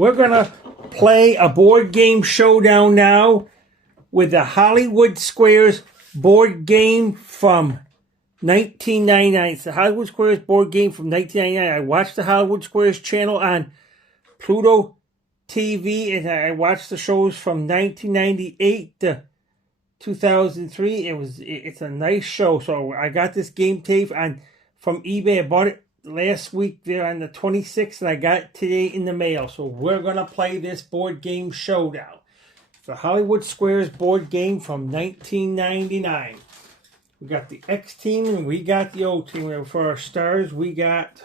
We're going to play a board game showdown now with the Hollywood Squares board game from 1999. It's the Hollywood Squares board game from 1999. I watched the Hollywood Squares channel on Pluto TV, and I watched the shows from 1998 to 2003. It's a nice show. So I got this game tape from eBay. I bought it last week there on the 26th, and I got it today in the mail. So we're gonna play this board game showdown. The Hollywood Squares board game from 1999. We got the X team and we got the O team. For our stars, we got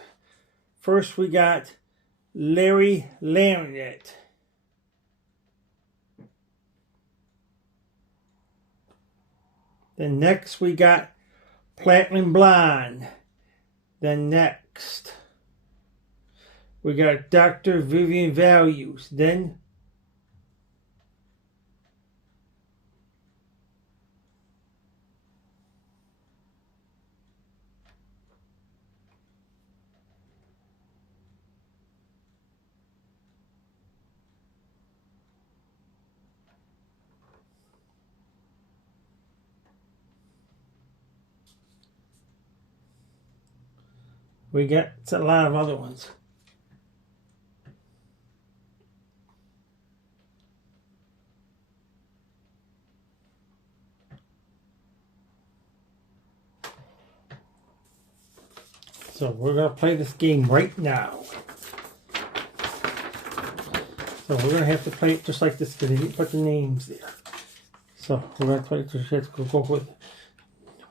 Larry Lariat. Then next we got Platinum Blonde. Then next we got Dr. Vivian Values. Then we got a lot of other ones. So we're going to play this game right now. So we're going to have to play it just like this because they didn't put the names there. So we're going to play it just have to go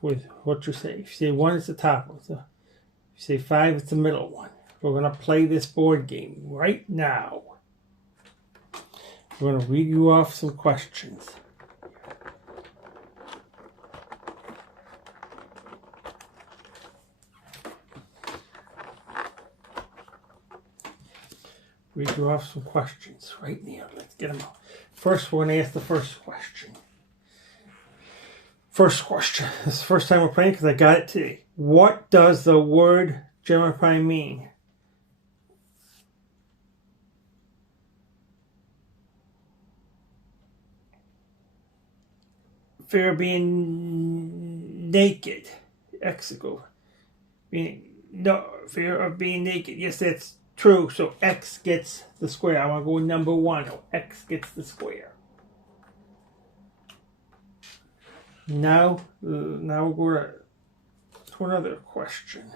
with what you say. If you say 1, it's the top one. So if you say 5, it's the middle one. We're going to play this board game right now. We're going to read you off some questions. Read you off some questions right now. Let's get them out. First, we're going to ask the first question. First question. This is the first time we're playing because I got it today. What does the word Gemini mean? Fear of being naked. Exigo. No, fear of being naked. Yes, that's true. So X gets the square. I want to go with number 1. X gets the square. Now we'll go to another question.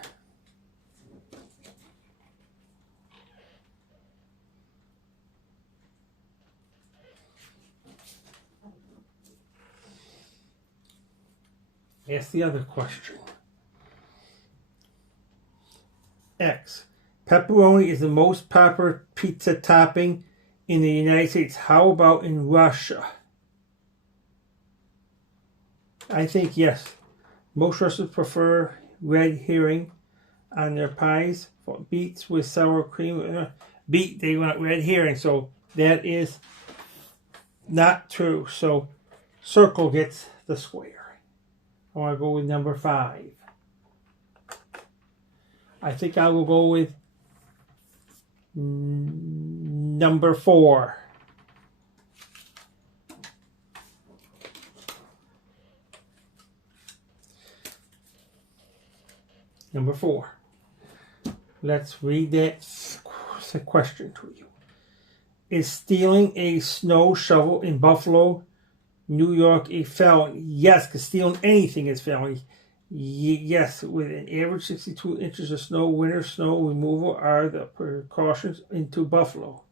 Ask the other question. X. Pepperoni is the most popular pizza topping in the United States. How about in Russia? I think yes. Most Russians prefer red herring on their pies. For beets with sour cream. Beet, they want red herring. So that is not true. So circle gets the square. I want to go with number 5. I think I will go with number 4. Number 4. Let's read that question to you. Is stealing a snow shovel in Buffalo, New York a felony? Yes, because stealing anything is felony. Yes, with an average 62 inches of snow, winter snow removal are the precautions into Buffalo.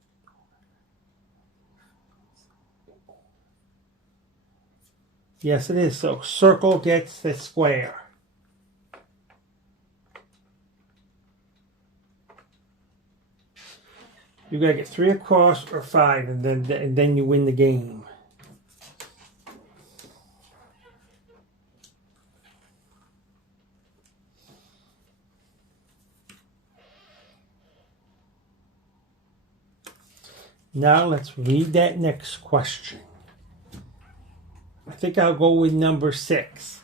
Yes, it is. So circle gets the square. You gotta get 3 across or 5, and then you win the game. Now let's read that next question. I think I'll go with number 6.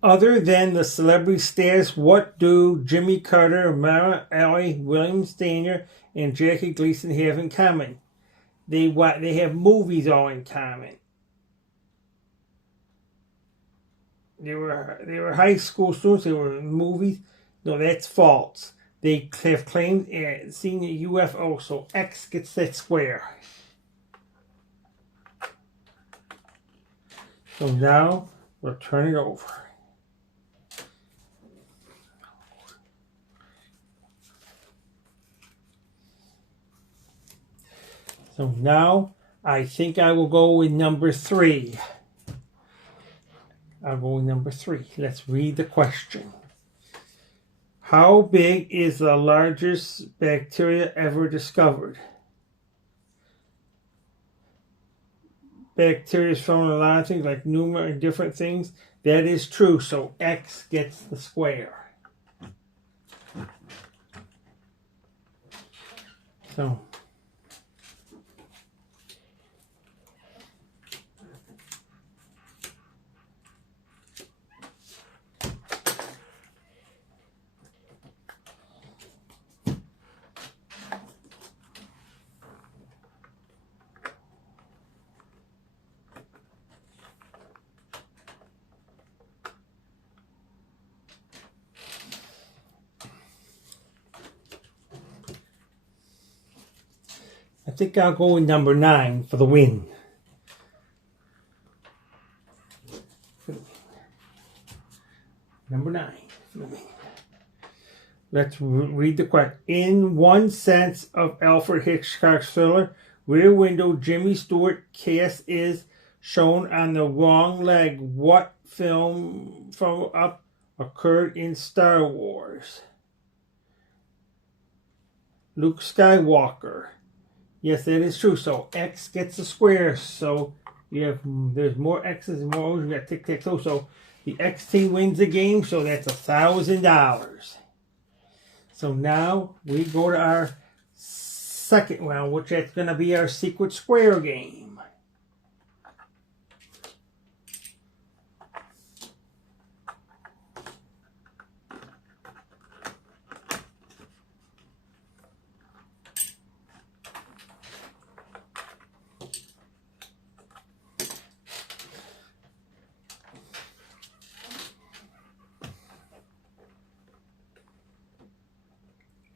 Other than the celebrity status, what do Jimmy Carter, Mara Alley, William Stanner, and Jackie Gleason have in common? They have movies all in common. They were high school students. They were in movies. No, that's false. They have claimed seeing a UFO, so X gets that square. So now we'll turn it over. So now I think I will go with number 3. I'll go with number 3. Let's read the question. How big is the largest bacteria ever discovered? Bacteria is found in a lot of things like pneuma and different things. That is true, so X gets the square. So I think I'll go with number 9 for the win. Number 9 for the win. Let's read the question. In one sense of Alfred Hitchcock's thriller, Rear Window, Jimmy Stewart cast is shown on the wrong leg. What film follow up occurred in Star Wars? Luke Skywalker. Yes, that is true. So X gets a square. So there's more X's and more O's. We got tic-tac-toe. So the X team wins the game. So that's $1,000. So now we go to our second round, which is going to be our secret square game.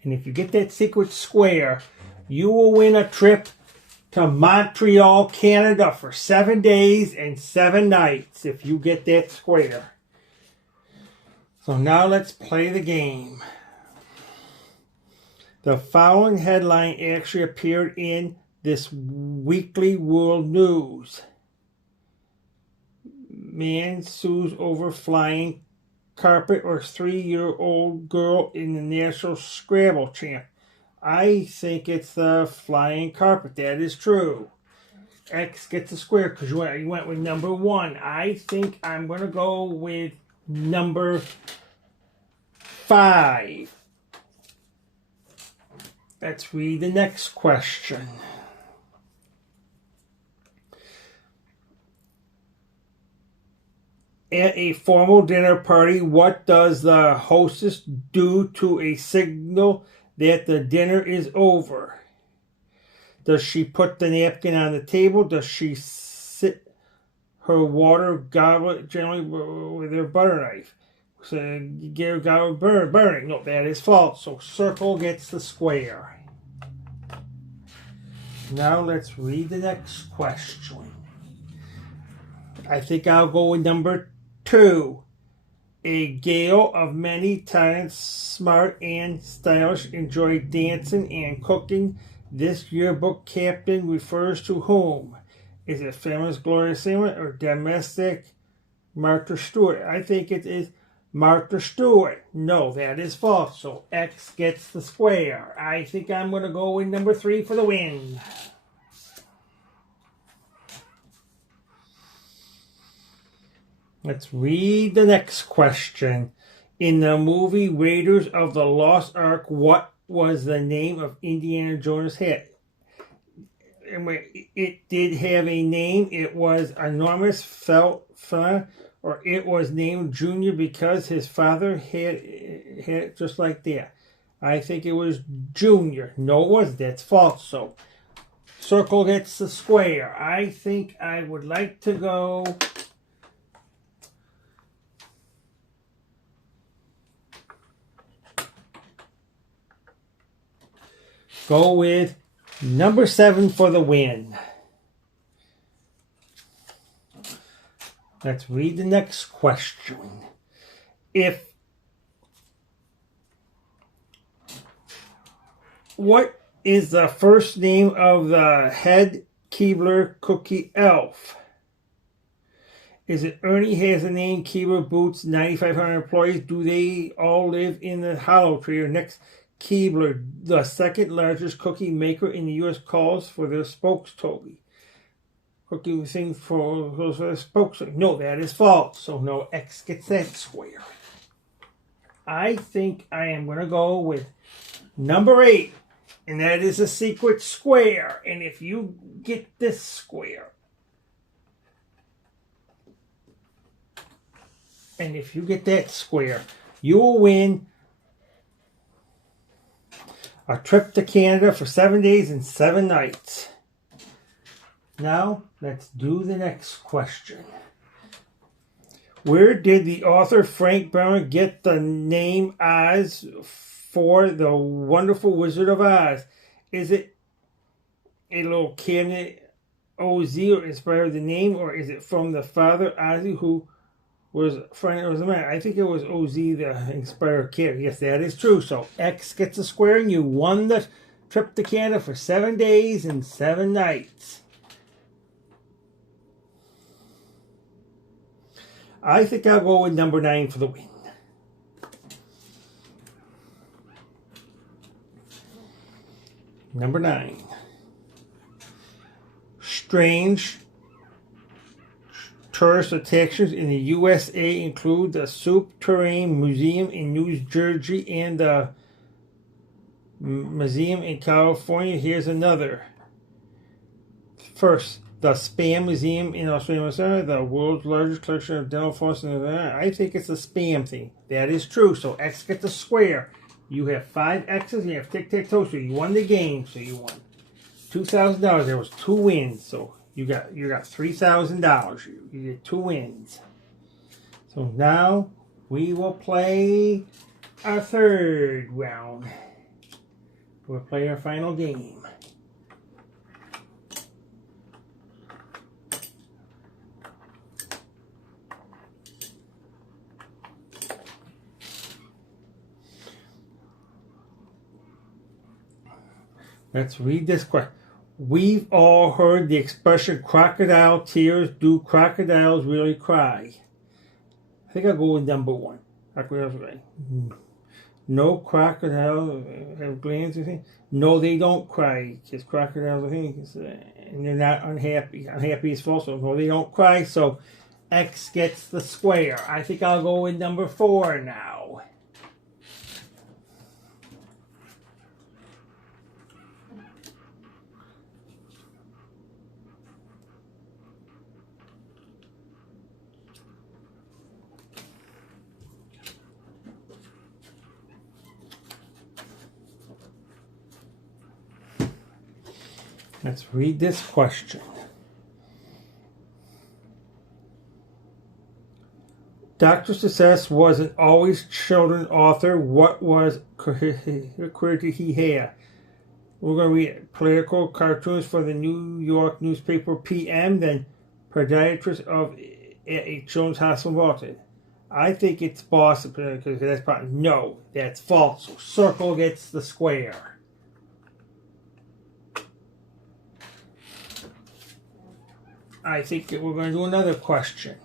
And if you get that secret square, you will win a trip to Montreal, Canada for 7 days and 7 nights if you get that square. So now let's play the game. The following headline actually appeared in this weekly world news. Man sues over flying carpet or 3-year-old girl in the National Scrabble Champ. I think it's the flying carpet. That is true. X gets a square because you went with number 1. I think I'm going to go with number 5. Let's read the next question. At a formal dinner party, what does the hostess do to signal that the dinner is over? Does she put the napkin on the table? Does she sit her water goblet generally with her butter knife? So get her goblet burning. No, that is false. So circle gets the square. Now let's read the next question. I think I'll go with number 2. A gal of many talents, smart and stylish, enjoyed dancing and cooking. This yearbook captain refers to whom? Is it famous Gloria Steinem or domestic Martha Stewart? I think it is Martha Stewart. No, that is false. So X gets the square. I think I'm going to go with number 3 for the win. Let's read the next question. In the movie Raiders of the Lost Ark, what was the name of Indiana Jones' hat? It did have a name. It was enormous felt fun or it was named Junior because his father had it just like that. I think it was Junior. No, it wasn't. That's false. So circle gets the square. I think I would like to go with number 7 for the win. Let's read the next question. What is the first name of the head Keebler cookie elf? Is it Ernie has a name, Keebler Boots, 9,500 employees? Do they all live in the Hollow Tree? Or next, Keebler, the second largest cookie maker in the U.S., calls for their spokes Toby. Cookie thing for the spokes. No, that is false. So no, X gets that square. I think I am going to go with number 8. And that is a secret square. And if you get this square, and if you get that square, you will win a trip to Canada for 7 days and 7 nights. Now, let's do the next question. Where did the author Frank Baum get the name Oz for the Wonderful Wizard of Oz? Is it a little cabinet OZ or inspired the name, or is it from the father Ozzy who was friend of the man? I think it was OZ the inspired kid. Yes, that is true. So X gets a square, and you won the trip to Canada for 7 days and 7 nights. I think I'll go with number 9 for the win. Number 9. Strange tourist attractions in the USA include the Soup Terrain Museum in New Jersey and the Museum in California. Here's another. First, the Spam Museum in Australia, the world's largest collection of dental floss. I think it's a spam thing. That is true. So X gets a square. You have 5 X's. You have tic-tac-toe. So you won the game. So you won $2,000. There was 2 wins. So you got $3,000. You get 2 wins. So now we will play our third round. We'll play our final game. Let's read this question. We've all heard the expression crocodile tears. Do crocodiles really cry? I think I'll go with number 1. Crocodiles cry. No crocodiles have glands or things. No, they don't cry because crocodiles are things, and they're not unhappy. Unhappy is false. So no, they don't cry. So X gets the square. I think I'll go with number 4 now. Let's read this question. Dr. Success was an always children author. What was career did he have? We're going to read political cartoons for the New York newspaper PM, then podiatrist of a children's hospital in Boston. I think it's Boston because that's probably no. That's false. So circle gets the square. I think that we're going to do another question.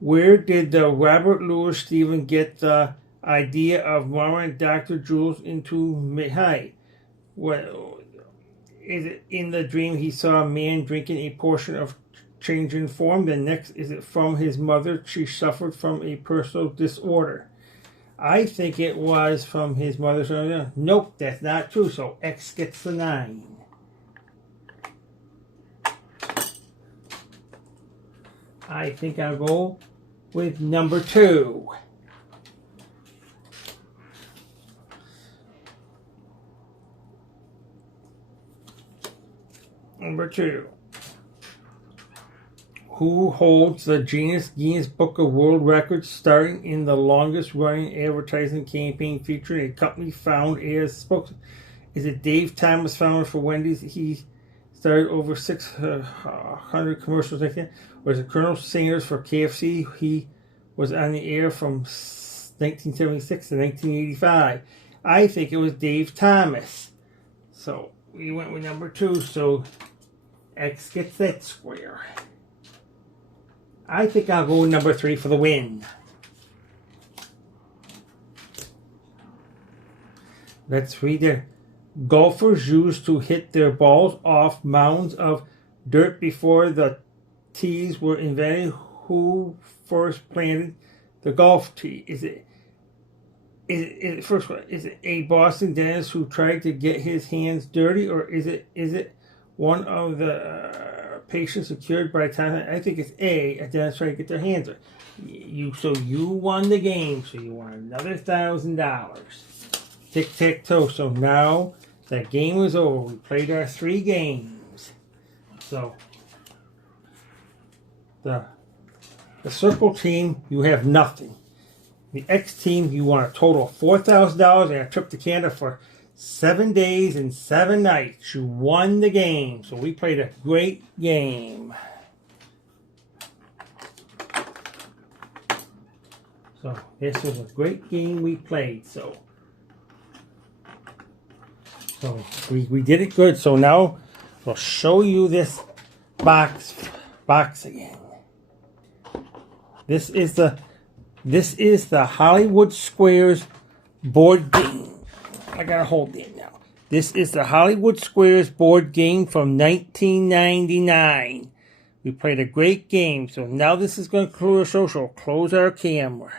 Where did the Robert Louis Stevenson get the idea of marrying Dr. Jules into Mihai? Well, is it in the dream he saw a man drinking a portion of changing form? The next, is it from his mother? She suffered from a personal disorder. I think it was from his mother. Nope, that's not true. So X gets the 9. I think I'll go with number 2. Number 2. Who holds the Guinness Book of World Records, starting in the longest running advertising campaign featuring a company found as spokesman? Is it Dave Thomas, founder for Wendy's? He started over 600 commercials like that. Or is it Colonel Sanders for KFC? He was on the air from 1976 to 1985. I think it was Dave Thomas. So we went with number 2. So X gets that square. I think I'll go with number 3 for the win. Let's read it. Golfers used to hit their balls off mounds of dirt before the tees were invented. Who first planted the golf tee? Is it a Boston dentist who tried to get his hands dirty, or is it one of the patients secured by time? I think it's a dentist trying to get their hands dirty. So you won the game, so you won another $1,000. Tic-tac-toe. So now that game was over. We played our 3 games. So the circle team, you have nothing. The X team, you won a total of $4,000 and a trip to Canada for 7 days and 7 nights. You won the game. So we played a great game. So this was a great game we played. So we did it good. So now we'll show you this box again. This is the Hollywood Squares board game. I gotta hold it now. This is the Hollywood Squares board game from 1999. We played a great game. So now this is going to conclude our show. So close our camera.